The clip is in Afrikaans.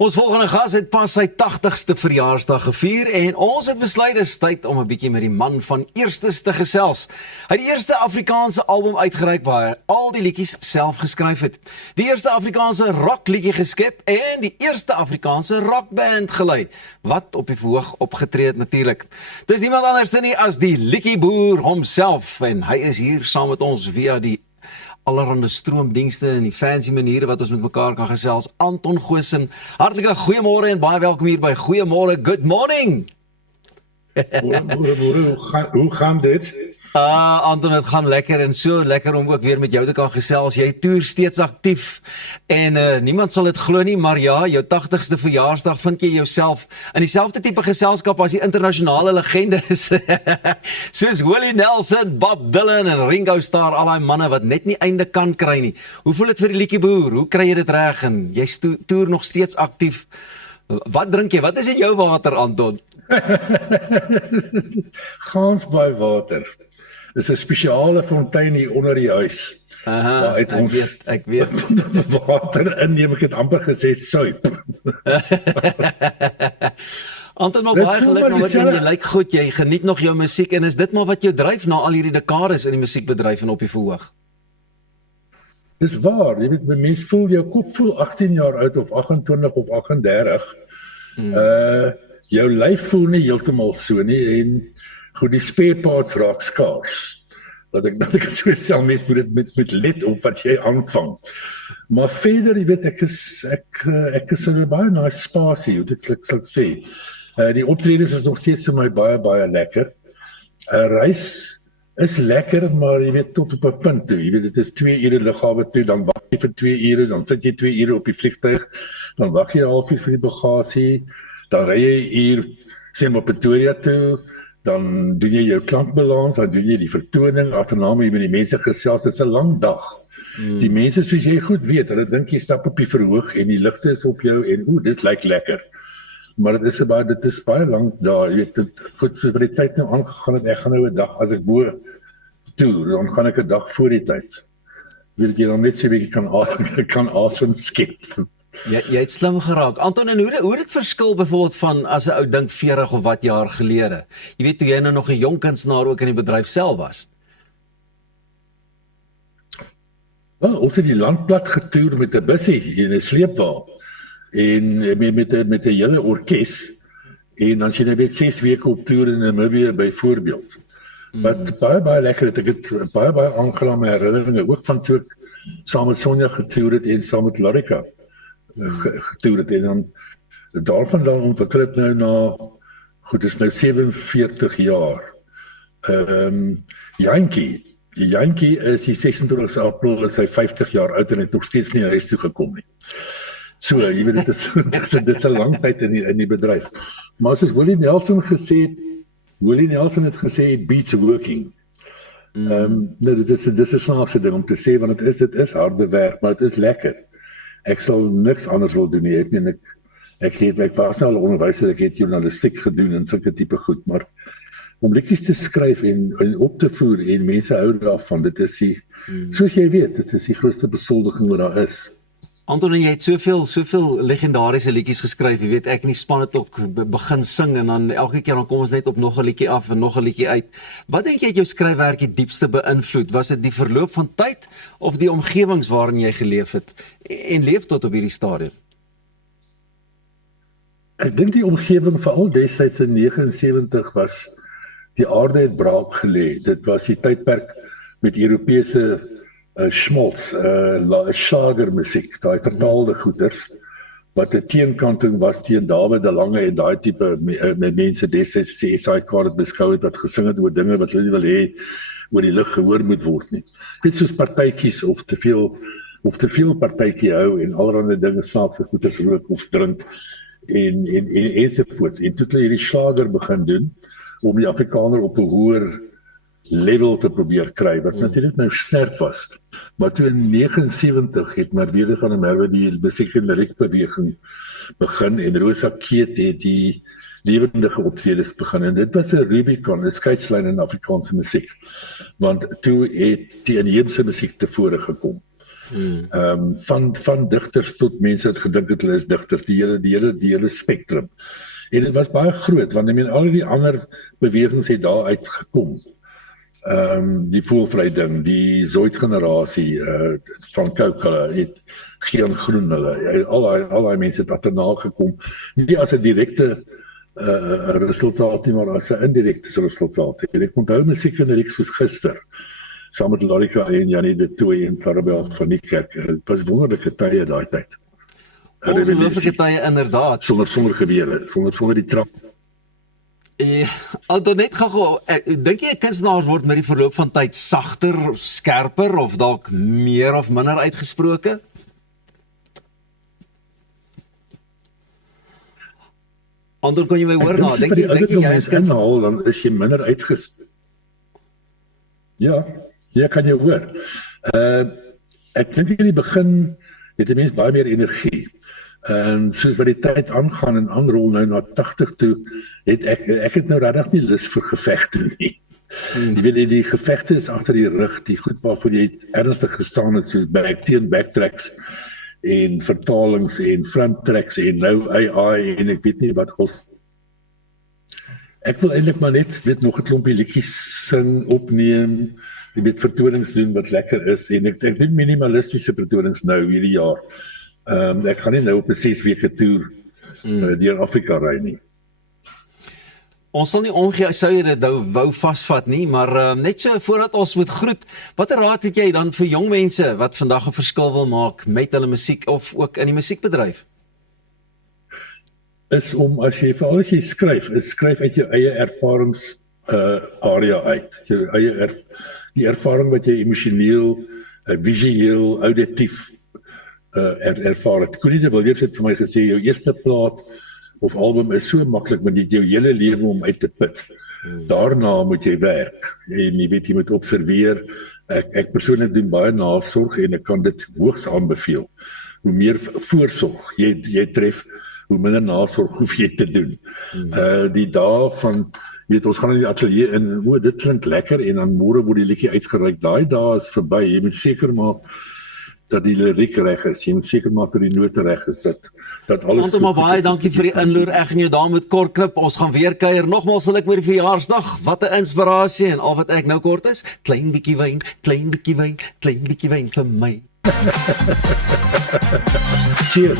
Ons volgende gas het pas sy 80ste verjaarsdag gevier en ons het besluit dis tyd om 'n bietjie met die man van eerstes te gesels. Hy het die eerste Afrikaanse album uitgereik waar hy al die liedjies self geskryf het. Die eerste Afrikaanse rockliedjie geskep en die eerste Afrikaanse rockband gelei, wat op die verhoog opgetree het natuurlik. Dis niemand anders nie as die liedjieboer homself en hy is hier saam met ons via die allerhande stroomdienste en die fancy maniere wat ons met mekaar kan gesels. Anton Goosen, hartlike goeiemôre en baie welkom hier by Goeiemôre, good morning. Môre, hoe gaan dit? Anton, het gaan lekker en so lekker om ook weer met jou te kan gesels. Jy toer steeds aktief en niemand sal dit glo nie, maar ja, jou 80ste verjaarsdag vind jy jouself in dieselfde tipe geselskap as die internasionale legendes. Soos Willie Nelson, Bob Dylan en Ringo Starr, al die manne wat net nie einde kan kry nie. Hoe voel dit vir die liedjieboer? Hoe kry jy dit reg en jy toer nog steeds aktief? Wat drink jy? Wat is in jou water, Anton? Gansbaai water. Dis 'n spesiale fontein hier onder die huis. Aha, ek weet. Water inneem, ek het amper gesê suip. Anton, maar baie geluk nou met jy lyk goed, jy geniet nog jou musiek en is dit maar wat jou dryf na al hierdie dekades in die musiekbedryf en op die verhoog? Dis waar, jy weet, mense voel jou kop voel 18 jaar oud of 28 of 38. Jou lyf voel nie heeltemal so nie en goed, die spare parts raak skaars. Dat ek het so stel, mens moet dit met let op wat jy aanvang. Maar verder, jy weet, ek is in 'n baie nice spasie, hoe dit sal ek sê. Die optredes is nog steeds vir my baie lekker. Reis is lekker, maar jy weet, tot op 'n punt toe. Jy weet, dit is 2 ure lughawe toe, dan wag jy vir 2 ure, dan sit jy 2 ure op die vliegtuig, dan wag jy 'n halfuur vir die bagasie, dan ry jy hier, sê maar Pretoria toe, dan doen jy jou klankbalans, dan doen jy die vertoning, agterna moet jy met die mense gesels, dit is 'n lang dag. Die mense, soos jy goed weet, hulle dink jy stap op die verhoog en die ligte is op jou en dit lyk lekker. Maar dit is baie lank daar, jy weet, goed, soos wat die tyd nou aangegaan het, ek gaan nou 'n dag, as ek bo toer, dan gaan ek 'n dag voor die tyd. Weet jy, dan net so 'n bietjie kan asem skep. Jy het slim geraak. Anton, en hoe dit verskil byvoorbeeld van as 'n ou dink 40 of wat jaar gelede? Jy weet, toe jy nou nog 'n jong kunstenaar ook in die bedryf self was. Wel, ons het die land plat getoer met 'n bussie en 'n sleepwa en met 'n hele orkes en dan jy net 6 weke op toer in Namibië byvoorbeeld. Wat baie lekker het, ek het baie aangename herinneringe ook van toe ek saam met Sonja getoer het en saam met Larika getoer het en dan daarvandaan ontwikkel het nou na, goed, is nou 47 jaar. Die Jantjie is die 26 April, is hy 50 jaar oud en het nog steeds nie huis toe gekom nie. So, jy weet, dit is 'n lang tyd in die bedryf. Maar soos Willie Nelson het gesê, beats working. Dit is 'n snaakse ding om te sê, want dit is harde werk, maar dit is lekker. Ek sal niks anders wil doen nie. Ek was al onderwyser, ek het journalistiek gedoen en sulke tipe goed, maar om liedjies te skryf en op te voer en mense hou daarvan, dit is soos jy weet, dit is die grootste besoldiging wat daar is. Anton, en jy het soveel legendariese liedjies geskryf, jy weet, ek in die span het ook begin sing en dan elke keer dan kom ons net op nog 'n liedjie af en nog 'n liedjie uit. Wat dink jy het jou skryfwerk die diepste beïnvloed? Was dit die verloop van tyd of die omgewings waarin jy geleef het en leef tot op hierdie stadium? Ek dink die omgewing veral destyds in 79 was, die aarde het braak gelê. Dit was die tydperk met Europese schmaltz, Schlager musiek, daai vertaalde goeders, wat 'n teenkanting was teen David de Lange en daai tipe met mense destyds se SAIK het beskou het wat gesing het oor dinge wat hulle nie wil hê oor die lug gehoor moet word nie. Dit soos partytjies of te veel partytjie hou en allerlei dinge snaakse goeders rook of drink en ensovoorts. En toe het hulle hierdie Schlager begin doen om die Afrikaner op 'n hoër level te probeer kry, wat natuurlik nou snert was. Maar toe in 79 het Merwe van der Merwe die musiek en liriekbeweging begin en Rosa Keet het die lewendige optredes begin en dit was 'n Rubicon, 'n skeidslyn in Afrikaanse musiek. Want toe het die inheemse musiek tevore gekom. Van digters tot mense wat gedink het hulle is digters, die hele spektrum. En dit was baie groot want al die ander bewegings het daar uitgekom. Die voelvry ding, die Zoid-generasie van Coke, hulle het geen groen, hulle al daai mense het agterna gekom, nie as 'n direkte resultaat nie, maar as 'n indirekte resultaat. En ek onthou musiek in Riek soos gister, saam met Larika en Janie de Tooy en Clarabel van die kerk. Het was wonderlike tye daai tyd. Ongelooflike tye inderdaad. Sonder gewere, sonder die trap. Net gou, dink jy kunstenaars word met die verloop van tyd sagter, skerper of dalk meer of minder uitgesproke? Anton, kon jy my hoor nou? Dink jy is inhaal, dan is jy minder Ja, kan jy hoor. Ek dink in die begin het die mens baie meer energie. En soos wat die tyd aangaan en aanrol nou na 80 toe, het ek het nou regtig nie lus vir gevegte nie. Jy weet die gevegte is agter die rug, die goed waarvoor jy ernstig gestaan het, soos backtracks en vertalings en fronttracks en nou AI en ek weet nie wat gos. Ek wil eintlik maar net nog 'n klompie liedjies sing, opneem, jy weet vertonings doen wat lekker is en ek doen minimalistiese vertonings nou hierdie jaar. Ek gaan nie nou op 'n 6 weke toer deur Afrika ry nie. Ons sal nie omgee, sou jy dit nou wou vasvat nie, maar net so voordat ons moet groet, watter raad het jy dan vir jong mense wat vandag 'n verskil wil maak met hulle musiek of ook in die musiekbedryf? Is om veral as jy skryf uit jou eie ervarings area uit, die ervaring wat jy emosioneel, visueel, auditief ervaar het. Connie de Villiers het vir my gesê, jou eerste plaat of album is so maklik, want jy het jou hele lewe om uit te put. Daarna moet jy werk, en jy weet, jy moet observeer. Ek persoonlik doen baie nasorg en ek kan dit hoogs aanbeveel. Hoe meer voorsorg jy tref, hoe minder nasorg hoef jy te doen. Die dae van, jy weet, ons gaan in die atelier in, dit klink lekker, en dan môre word die liedjie uitgereik. Daai dae is verby, jy moet seker maak dat die liriek reg is, jy moet seker maak dat die note reg is, dat alles Anton, maar baie dankie vir die inloer, ek gaan jou daar met kort knip, ons gaan weer kuier, nogmaals sal ek met die verjaarsdag, wat 'n inspirasie, en al wat ek nou kort is, klein bietjie wyn, klein bietjie wyn, klein bietjie wyn vir my. Cheers.